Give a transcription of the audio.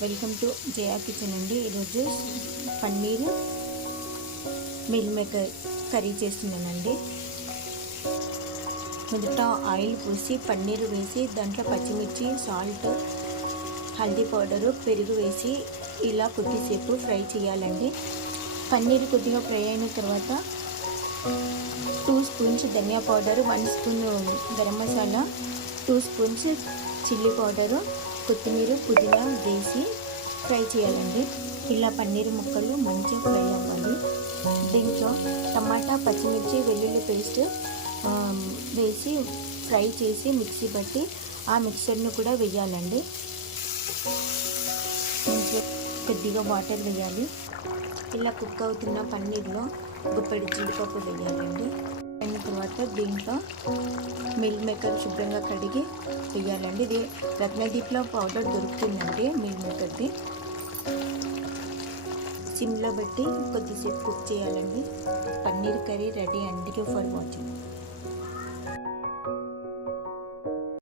Welcome to Jaya kitchen అండి. ఈరోజు paneer meal maker curry చేస్తున్నానండి. మొదట ఆయిల్ పోసి పన్నీర్ వేసి దాంట్లో పచ్చిమిర్చి, సాల్ట్, హల్దీ పౌడరు, పెరుగు వేసి ఇలా కొద్దిసేపు ఫ్రై చేయాలండి. పన్నీర్ కొద్దిగా ఫ్రై అయిన తర్వాత 2 స్పూన్స్ ధనియా powder, 1 spoon garam masala, 2 spoons chilli powder, కొత్తిమీర, పుదీనా వేసి ఫ్రై చేయాలండి. ఇలా పన్నీర్ ముక్కలు మంచిగా ఫ్రై అవ్వాలి. దీంట్లో టమాటా, పచ్చిమిర్చి, వెల్లుల్లి పేస్ట్ వేసి ఫ్రై చేసి మిక్సీ బట్టి ఆ మిక్చర్ను కూడా వేయాలండి. మంచిగా కొద్దిగా వాటర్ వేయాలి. ఇలా కుక్ అవుతున్న పన్నీర్లో గుప్పెడు జీడిపప్పు వేయాలండి. అయిన తర్వాత దీంట్లో మిల్ మేకర్ శుభ్రంగా కడిగి వేయాలండి. ఇది రత్నదీప్లో పౌడర్ దొరుకుతుందండి మిల్ మేకర్ది. సిమ్లో పెట్టి కొద్దిసేపు కుక్ చేయాలండి. పన్నీర్ కర్రీ రెడీ అండి. For watching.